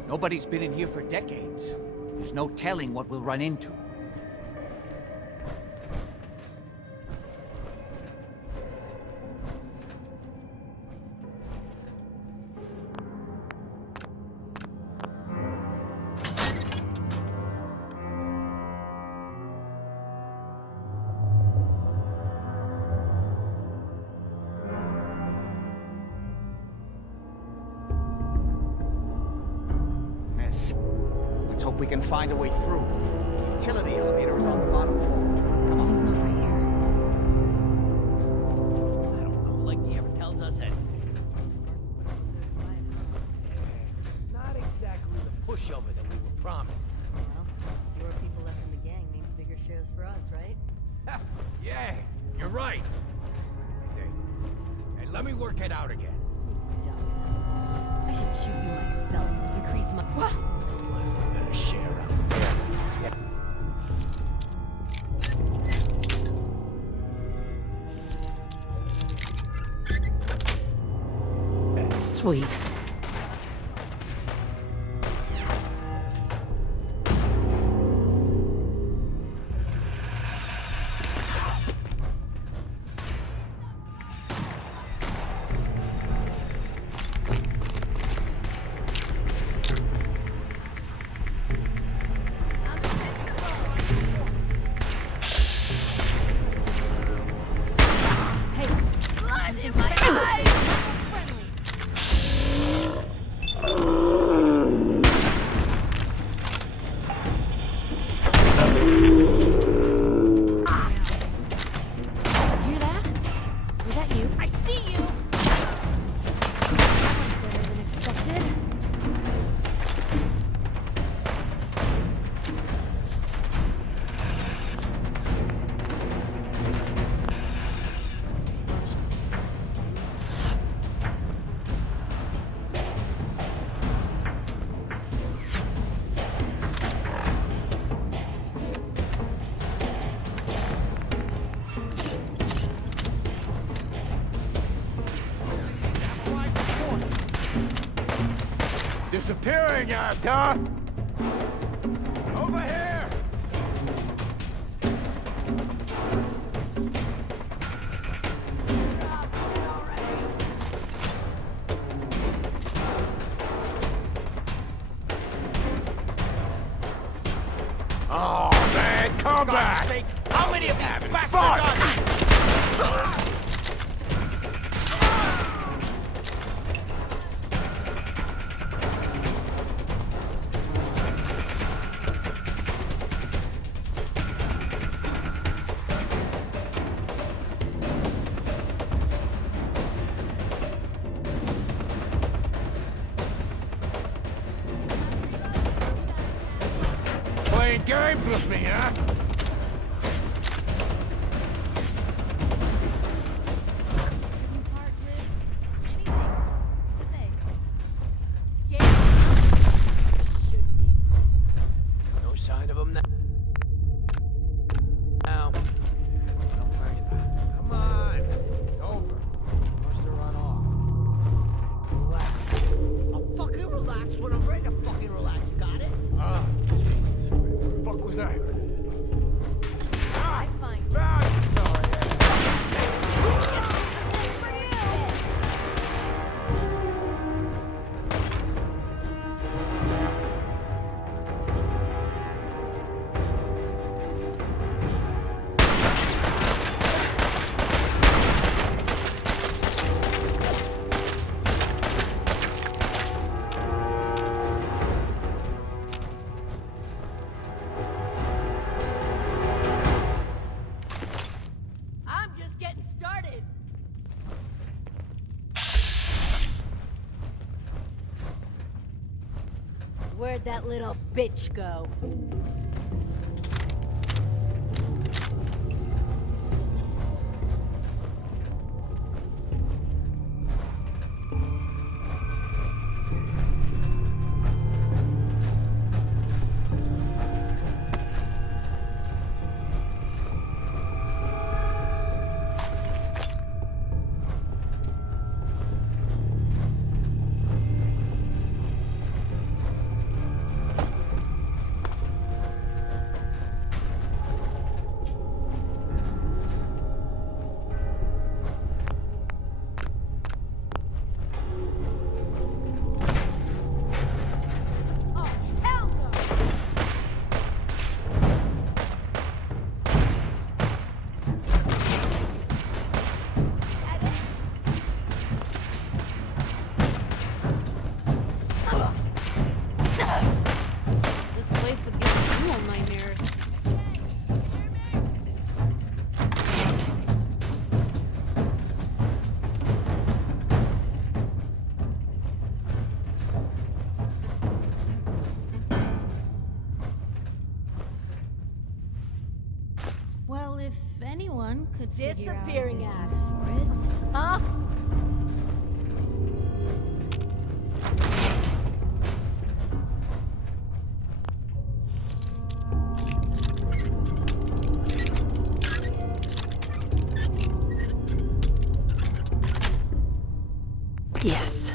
Nobody's been in here for decades. There's no telling what we'll run into. Let's hope we can find a way through. The utility elevator is on the bottom floor. Something's not right here. I don't know, like he ever tells us anything. Not exactly the pushover that we were promised. Well, fewer people left in the gang means bigger shares for us, right? Yeah, you're right. Hey, let me work it out again. Dumbass. I should shoot you myself. Increase my... What? Better share out. Sweet. Disappearing act, huh? Over here! Oh, man, come back! How many of these bastards Fuck! Playing games with me, huh? No sign of them now. Now. Don't worry about it. Come on. It's over. Must have run off. Relax. I'll fucking relax when I'm ready to fucking relax. You got it? Ah, Jesus. What the fuck was that? I find you. Sorry. I'm just getting started. Where'd that little bitch go? This place would give me real nightmares. Well, if anyone could Disappearing ass for it, huh? Yes.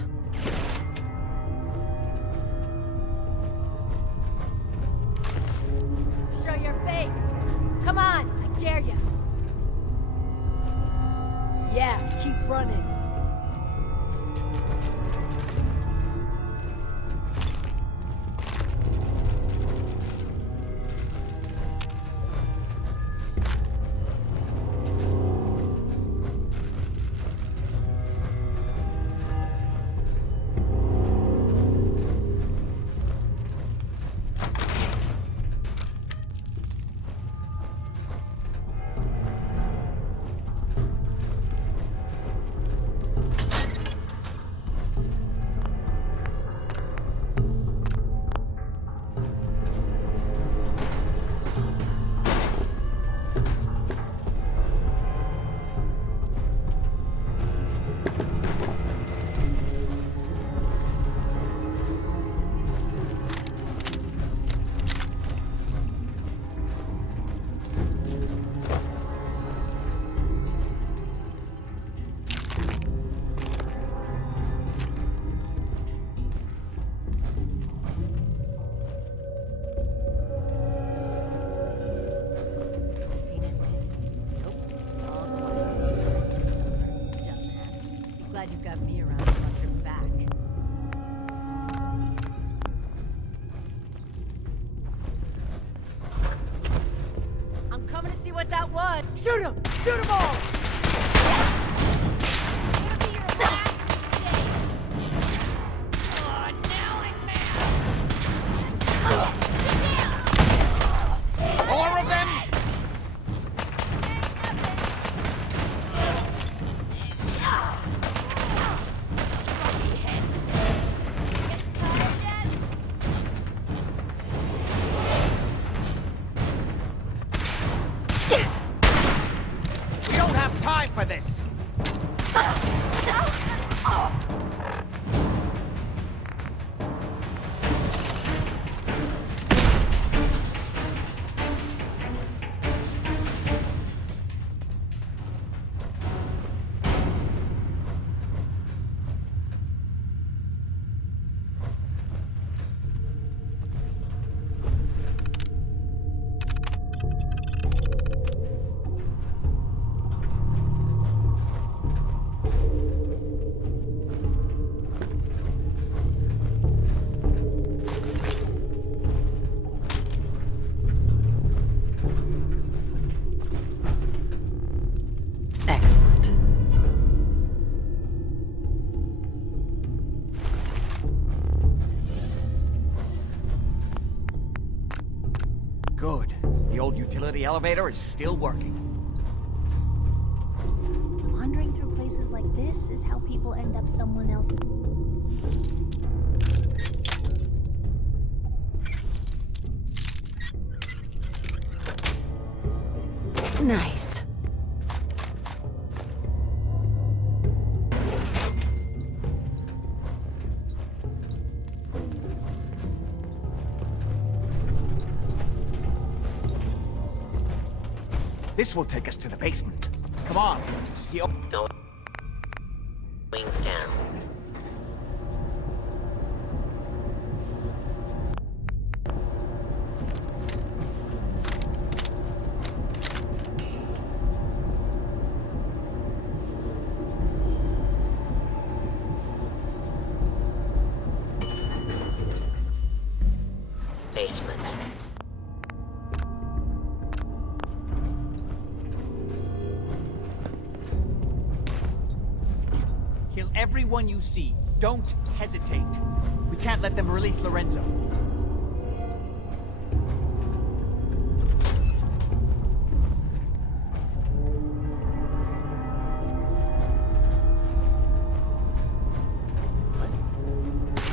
Shoot him! Shoot them all! More of them! We don't have time for this! Excellent. Good. The old utility elevator is still working. Wandering through places like this is how people end up someone else. Nice. This will take us to the basement. Come on. This is the Going down. Basement. Kill everyone you see. Don't hesitate. We can't let them release Lorenzo.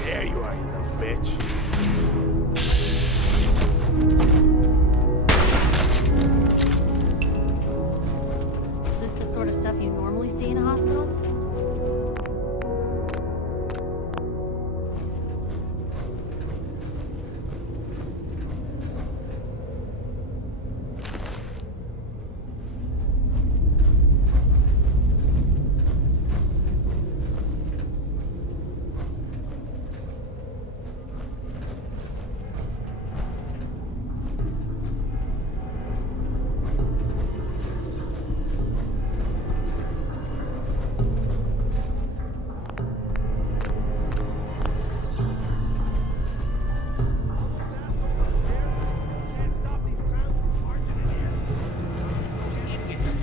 There you are, you little bitch. Is this the sort of stuff you normally see in a hospital?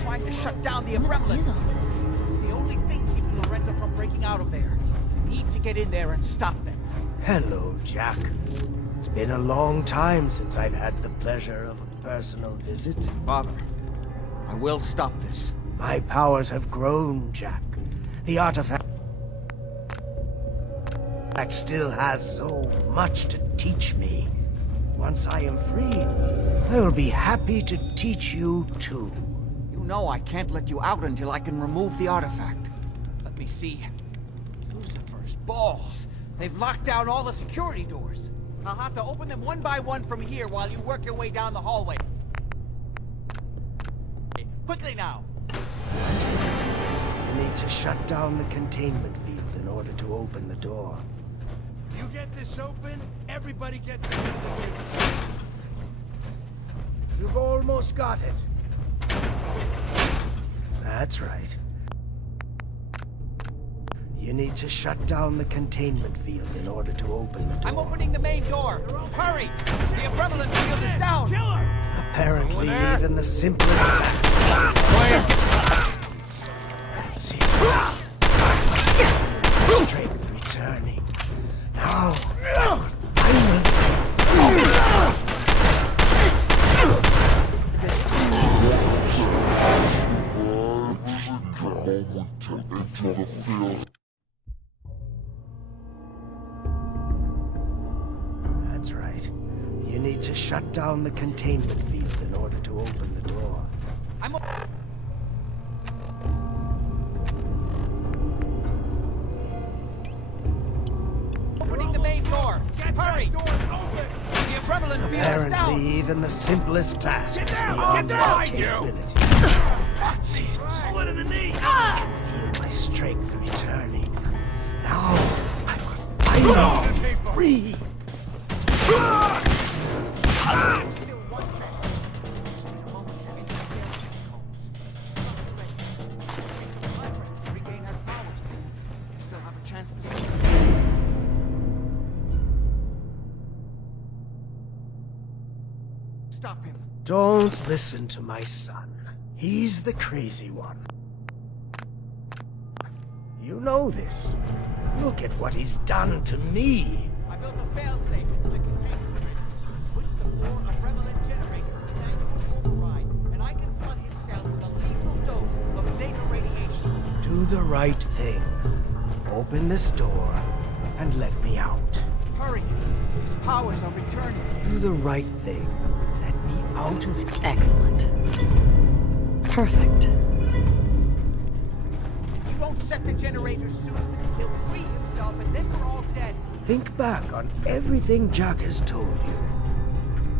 Trying to shut down the umbrella. It's the only thing keeping Lorenzo from breaking out of there. We need to get in there and stop them. Hello, Jack. It's been a long time since I've had the pleasure of a personal visit. Father, I will stop this. My powers have grown, Jack. The artifact still has so much to teach me. Once I am free, I will be happy to teach you too. You know I can't let you out until I can remove the artifact. Let me see. Lucifer's balls. They've locked down all the security doors. I'll have to open them one by one from here while you work your way down the hallway. Quickly now! You need to shut down the containment field in order to open the door. You get this open, everybody gets it. You've almost got it. That's right. You need to shut down the containment field in order to open the door. I'm opening the main door! Hurry! The umbrella field is down! Apparently, even the simplest tasks That's it. Strength returning. Now, That's right. You need to shut down the containment field in order to open the door. I'm opening the main door. Hurry! The prevalent field is down. Apparently, even the simplest task is beyond our capability. That's it. I can feel my strength returning. Now, I will finally free. Still one chance. Just a moment to interfere with codes. Regain has powers. You still have a chance to... Stop him. Don't listen to my son. He's the crazy one. You know this. Look at what he's done to me. I built a failsafe into the containment grid. Switch the floor of relevant generator to manual override, and I can flood his cell with a lethal dose of Zeta radiation. Do the right thing. Open this door and let me out. Hurry! His powers are returning. Do the right thing. Let me out of here. Excellent. Perfect. He won't set the generators soon. He'll free himself, and then we're all dead. Think back on everything Jack has told you.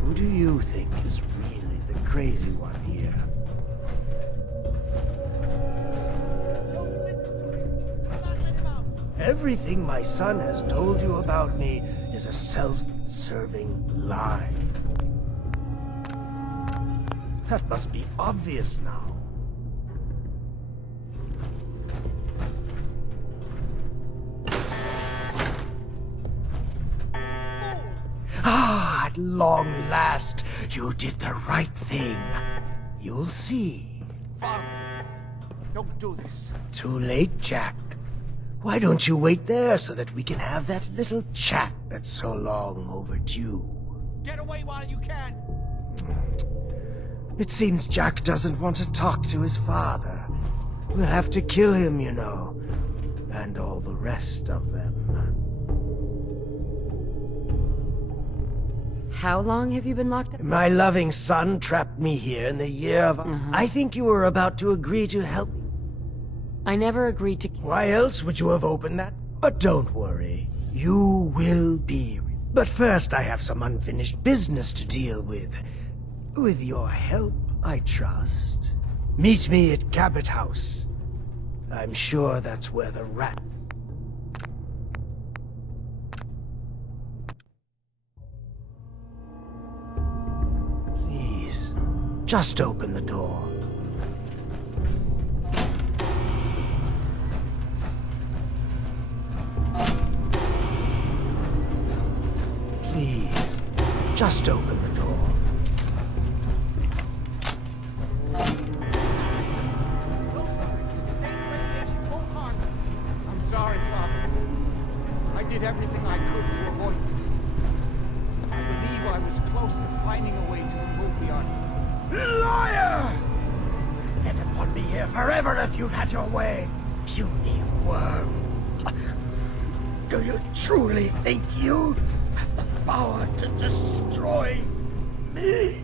Who do you think is really the crazy one here? Don't listen to him. Do not let him out. Everything my son has told you about me is a self-serving lie. That must be obvious now. Ah, at long last, you did the right thing. You'll see. Father, don't do this. Too late, Jack. Why don't you wait there so that we can have that little chat that's so long overdue? Get away while you can. It seems Jack doesn't want to talk to his father. We'll have to kill him, you know. And all the rest of them. How long have you been locked up? My loving son trapped me here in the year of... I think you were about to agree to help me. I never agreed to... Why else would you have opened that? But don't worry. You will be... But first I have some unfinished business to deal with. With your help, I trust. Meet me at Cabot House. I'm sure that's where the rat... Please, just open the door. Please, just open the door. I'm sorry, Father. I did everything I could to avoid this. I believe I was close to finding a way to remove the artifact. Liar! You'd never want me here forever if you'd had your way. Puny worm. Do you truly think you have the power to destroy me?